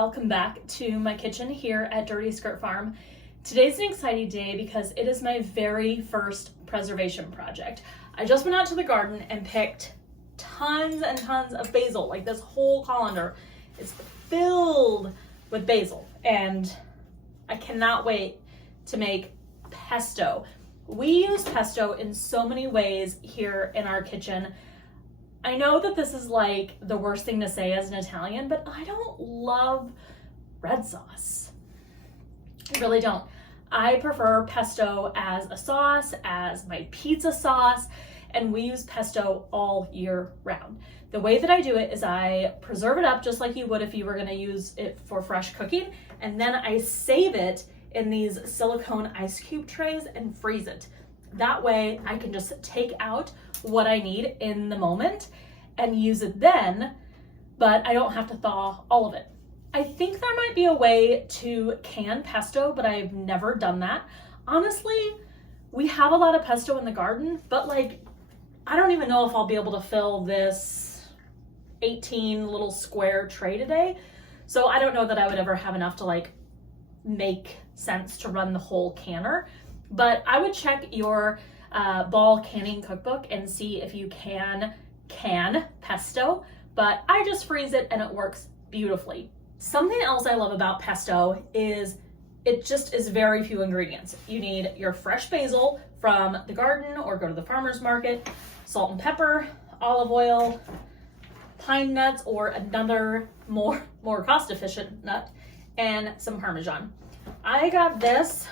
welcome back to my kitchen here at Dirty Skirt Farm. Today's an exciting day because it is my very first preservation project. I just went out to the garden and picked tons and tons of basil. Like this whole colander is filled with basil and I cannot wait to make pesto. We use pesto in so many ways here in our kitchen. I know that this is like the worst thing to say as an Italian, but I don't love red sauce. I really don't. I prefer pesto as a sauce, as my pizza sauce, and we use pesto all year round. The way that I do it is I preserve it up just like you would if you were gonna use it for fresh cooking, and then I save it in these silicone ice cube trays and freeze it. That way I can just take out what I need in the moment and use it then, but I don't have to thaw all of it. I think there might be a way to can pesto, but I've never done that. Honestly, we have a lot of pesto in the garden, but like, I don't even know if I'll be able to fill this 18 little square tray today. So I don't know that I would ever have enough to like make sense to run the whole canner, but I would check your ball canning cookbook and see if you can pesto, but I just freeze it and it works beautifully. Something else I love about pesto is it just is very few ingredients. You need your fresh basil from the garden or go to the farmer's market, salt and pepper, olive oil, pine nuts or another more cost efficient nut, and some Parmesan. I got this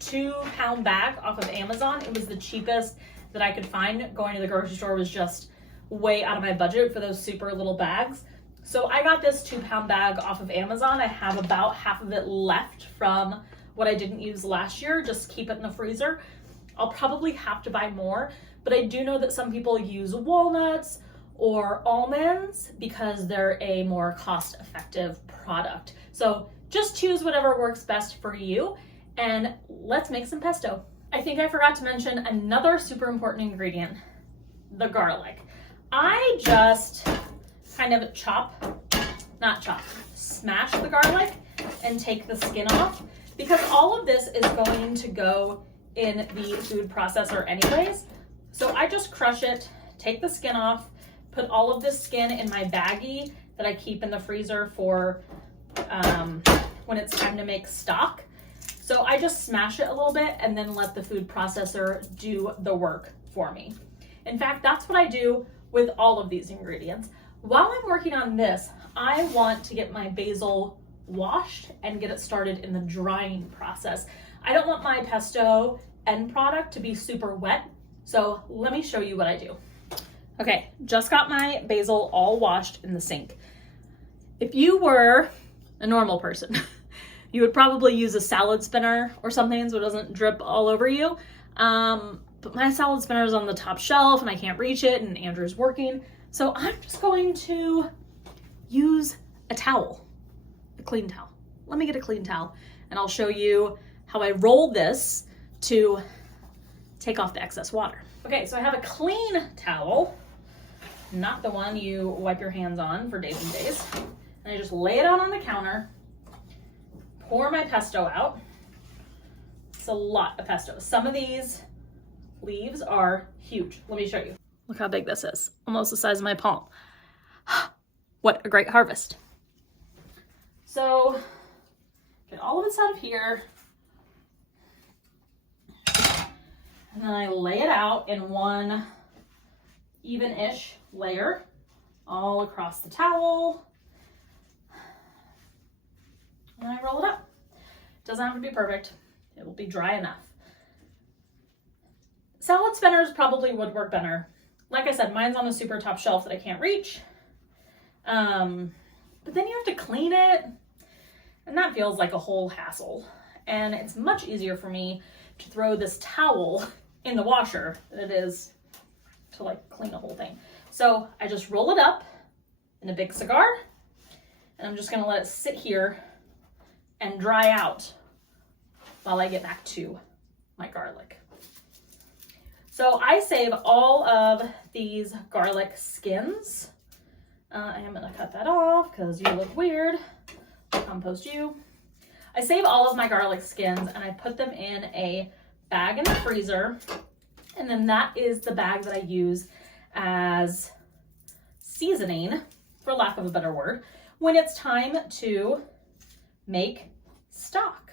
2-pound bag off of Amazon. It was the cheapest that I could find. Going to the grocery store was just way out of my budget for those super little bags. So I got this 2-pound bag off of Amazon. I have about half of it left from what I didn't use last year. Just keep it in the freezer. I'll probably have to buy more, but I do know that some people use walnuts or almonds because they're a more cost-effective product. So just choose whatever works best for you. And let's make some pesto. I think I forgot to mention another super important ingredient, the garlic. I just kind of smash the garlic and take the skin off because all of this is going to go in the food processor anyways. So I just crush it, take the skin off, put all of this skin in my baggie that I keep in the freezer for when it's time to make stock. So I just smash it a little bit and then let the food processor do the work for me. In fact, that's what I do with all of these ingredients. While I'm working on this, I want to get my basil washed and get it started in the drying process. I don't want my pesto end product to be super wet, so let me show you what I do. Okay, just got my basil all washed in the sink. If you were a normal person, you would probably use a salad spinner or something so it doesn't drip all over you. But my salad spinner is on the top shelf and I can't reach it and Andrew's working. So I'm just going to use a towel, a clean towel. Let me get a clean towel and I'll show you how I roll this to take off the excess water. Okay, so I have a clean towel, not the one you wipe your hands on for days and days. And I just lay it out on the counter, pour my pesto out. It's a lot of pesto. Some of these leaves are huge. Let me show you. Look how big this is. Almost the size of my palm. What a great harvest. So get all of this out of here. And then I lay it out in one even-ish layer all across the towel. And I roll it up. Doesn't have to be perfect. It will be dry enough. Salad spinners probably would work better. Like I said, mine's on a super top shelf that I can't reach. But then you have to clean it, and that feels like a whole hassle. And it's much easier for me to throw this towel in the washer than it is to like clean the whole thing. So I just roll it up in a big cigar, and I'm just gonna let it sit here and dry out while I get back to my garlic. So I save all of these garlic skins. I am gonna cut that off because you look weird. compost you. I save all of my garlic skins and I put them in a bag in the freezer. And then that is the bag that I use as seasoning, for lack of a better word, when it's time to make stock.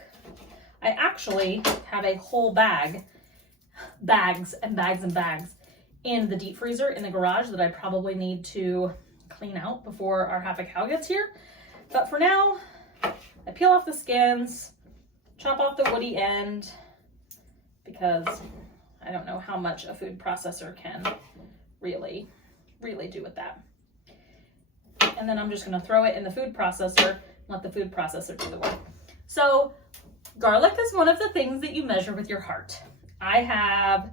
I actually have a whole bags and bags and bags in the deep freezer in the garage that I probably need to clean out before our half a cow gets here. But for now, I peel off the skins, chop off the woody end, because I don't know how much a food processor can really do with that. And then I'm just gonna throw it in the food processor and let the food processor do the work. So garlic is one of the things that you measure with your heart. I had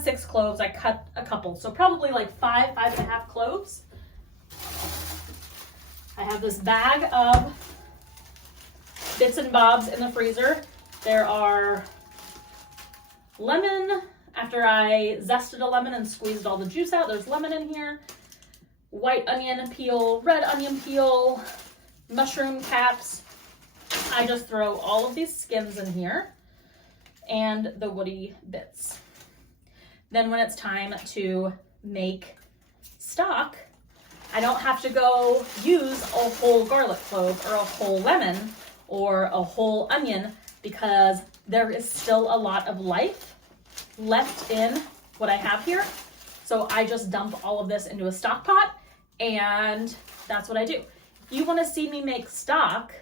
6 cloves. I cut a couple, so probably like 5.5 cloves. I have this bag of bits and bobs in the freezer. There are lemon, after I zested a lemon and squeezed all the juice out, there's lemon in here. White onion peel, red onion peel, mushroom caps. I just throw all of these skins in here and the woody bits. Then when it's time to make stock, I don't have to go use a whole garlic clove or a whole lemon or a whole onion, because there is still a lot of life left in what I have here. So I just dump all of this into a stock pot, and that's what I do. If you want to see me make stock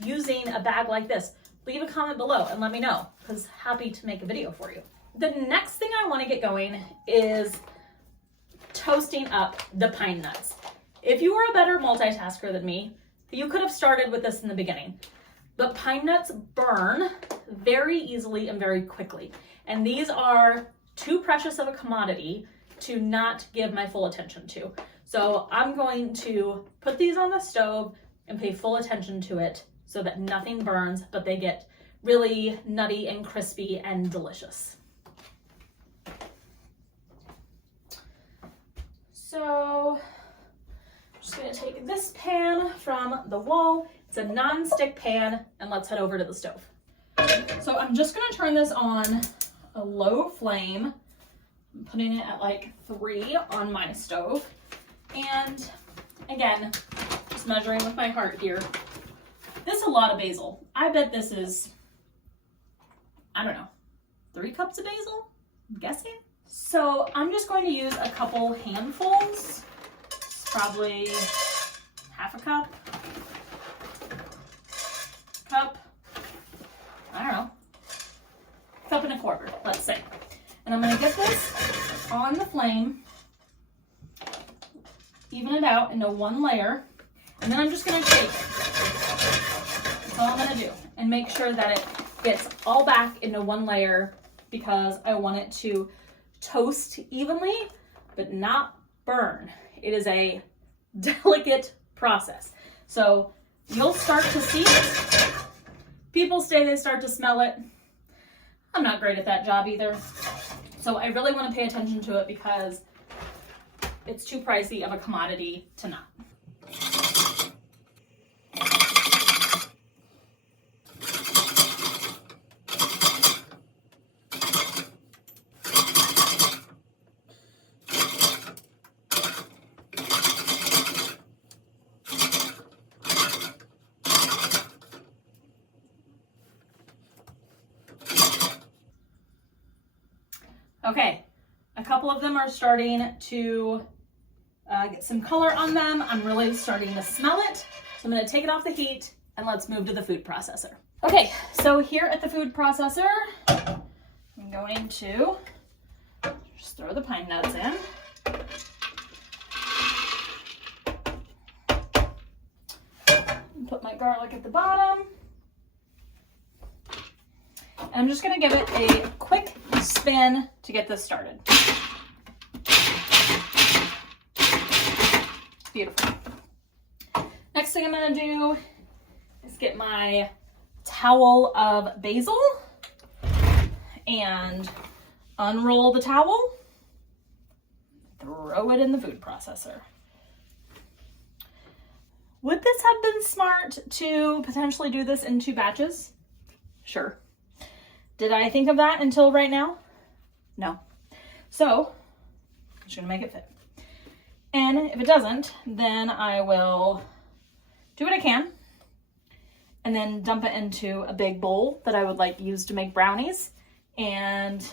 using a bag like this, leave a comment below and let me know, because happy to make a video for you. The next thing I want to get going is toasting up the pine nuts. If you were a better multitasker than me, you could have started with this in the beginning. But pine nuts burn very easily and very quickly. And these are too precious of a commodity to not give my full attention to. So I'm going to put these on the stove and pay full attention to it so that nothing burns, but they get really nutty and crispy and delicious. So I'm just gonna take this pan from the wall. It's a non-stick pan, and let's head over to the stove. So I'm just gonna turn this on a low flame. I'm putting it at like 3 on my stove. And again, just measuring with my heart here. This is a lot of basil. I bet this is, I don't know, 3 cups of basil, I'm guessing. So I'm just going to use a couple handfuls, probably half a cup, I don't know, 1.25 cups, let's say. And I'm gonna get this on the flame, even it out into one layer, and then I'm just gonna take, that's all I'm gonna do, and make sure that it gets all back into one layer, because I want it to toast evenly, but not burn. It is a delicate process. So you'll start to see it. People say they start to smell it. I'm not great at that job either. So I really want to pay attention to it, because it's too pricey of a commodity to not. Okay, a couple of them are starting to get some color on them. I'm really starting to smell it. So I'm gonna take it off the heat and let's move to the food processor. Okay, so here at the food processor, I'm going to just throw the pine nuts in. Put my garlic at the bottom. And I'm just gonna give it a quick spin to get this started. Beautiful. Next thing I'm gonna do is get my towel of basil and unroll the towel, throw it in the food processor. Would this have been smart to potentially do this in 2 batches? Sure. Did I think of that until right now? No. So I'm just gonna make it fit. And if it doesn't, then I will do what I can and then dump it into a big bowl that I would like use to make brownies and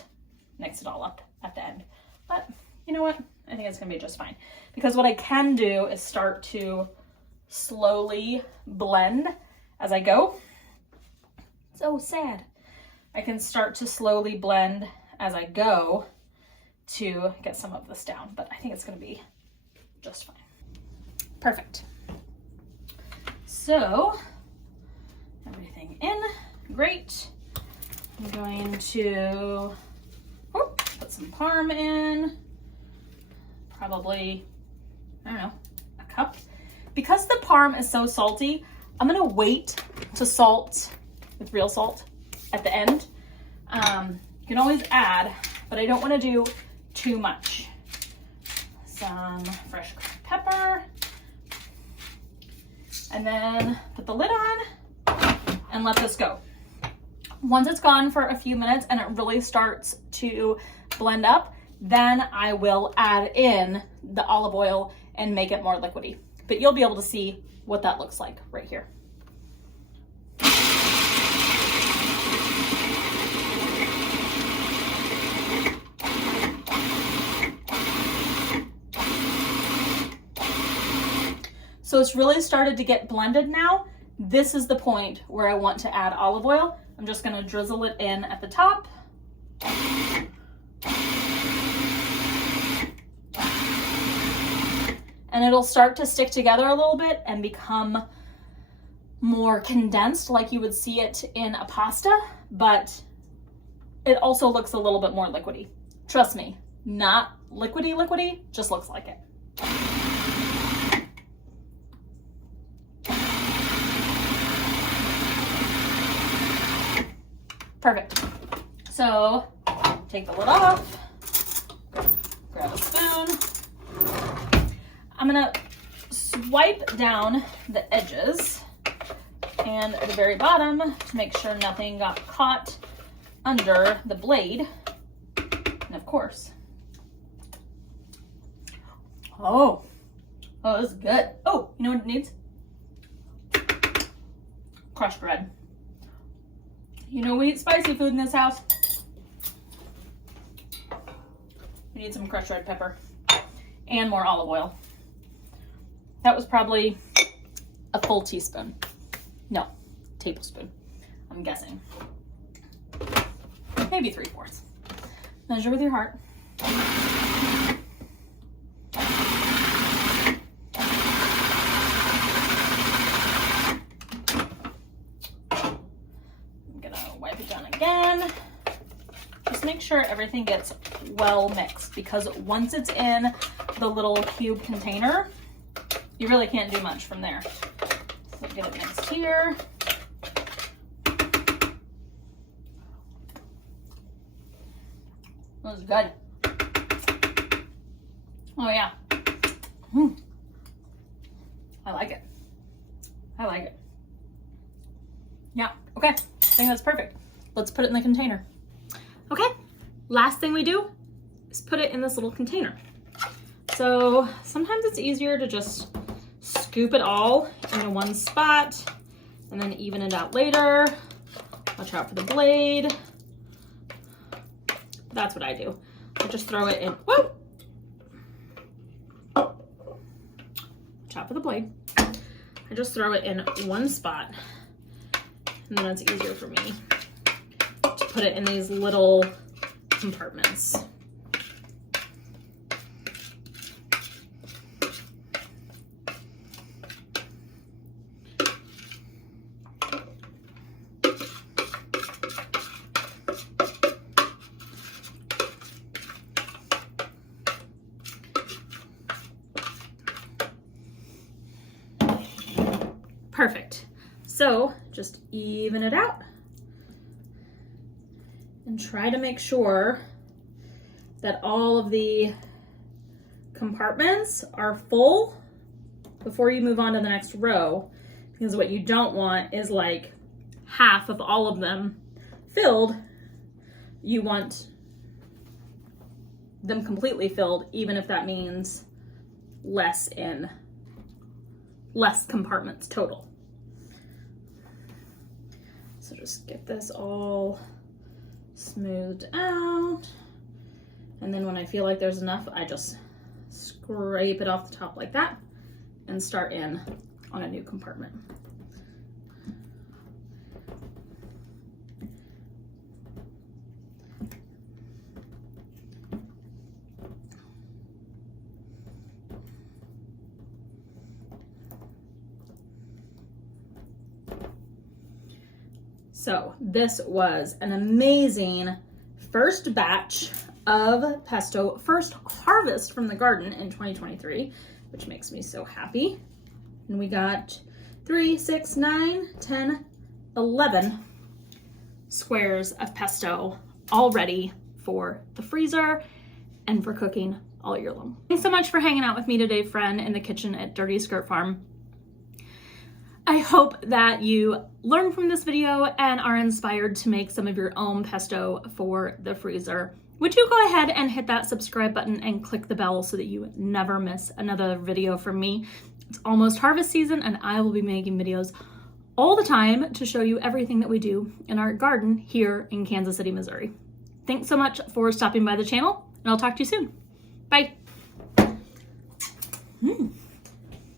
mix it all up at the end. But you know what? I think it's gonna be just fine, because what I can do is start to slowly blend as I go. So sad. I can start to slowly blend as I go to get some of this down, but I think it's gonna be just fine. Perfect. So everything in, great. I'm going to put some parm in, probably, I don't know, a cup. Because the parm is so salty, I'm gonna wait to salt with real salt at the end. You can always add, but I don't wanna do too much. Some fresh pepper, and then put the lid on and let this go. Once it's gone for a few minutes and it really starts to blend up, then I will add in the olive oil and make it more liquidy. But you'll be able to see what that looks like right here. So it's really started to get blended now. This is the point where I want to add olive oil. I'm just gonna drizzle it in at the top. And it'll start to stick together a little bit and become more condensed like you would see it in a pasta, but it also looks a little bit more liquidy. Trust me, not liquidy, just looks like it. Perfect. So take the lid off, grab a spoon. I'm gonna swipe down the edges and at the very bottom to make sure nothing got caught under the blade. And of course, oh, this is good. Oh, you know what it needs? Crushed red. You know we eat spicy food in this house. We need some crushed red pepper and more olive oil. That was probably a full teaspoon. No, tablespoon, I'm guessing. Maybe 3/4. Measure with your heart. I'm gonna wipe it down again. Just make sure everything gets well mixed, because once it's in the little cube container, you really can't do much from there. So get it mixed here. That was good. Oh yeah. I like it. I like it. Yeah, okay. I think that's perfect. Let's put it in the container. Okay, last thing we do is put it in this little container. So sometimes it's easier to just scoop it all into one spot and then even it out later. Watch out for the blade. That's what I do. I just throw it in. Whoa! Watch out for the blade. I just throw it in one spot, and then it's easier for me to put it in these little compartments. Perfect. So just even it out and try to make sure that all of the compartments are full before you move on to the next row, because what you don't want is like half of all of them filled. You want them completely filled, even if that means less compartments total. So just get this all smoothed out. And then when I feel like there's enough, I just scrape it off the top like that and start in on a new compartment. So this was an amazing first batch of pesto, first harvest from the garden in 2023, which makes me so happy. And we got 3, 6, 9, 10, 11 squares of pesto all ready for the freezer and for cooking all year long. Thanks so much for hanging out with me today, friend, in the kitchen at Dirty Skirt Farm. I hope that you learned from this video and are inspired to make some of your own pesto for the freezer. Would you go ahead and hit that subscribe button and click the bell so that you never miss another video from me? It's almost harvest season and I will be making videos all the time to show you everything that we do in our garden here in Kansas City, Missouri. Thanks so much for stopping by the channel, and I'll talk to you soon. Bye.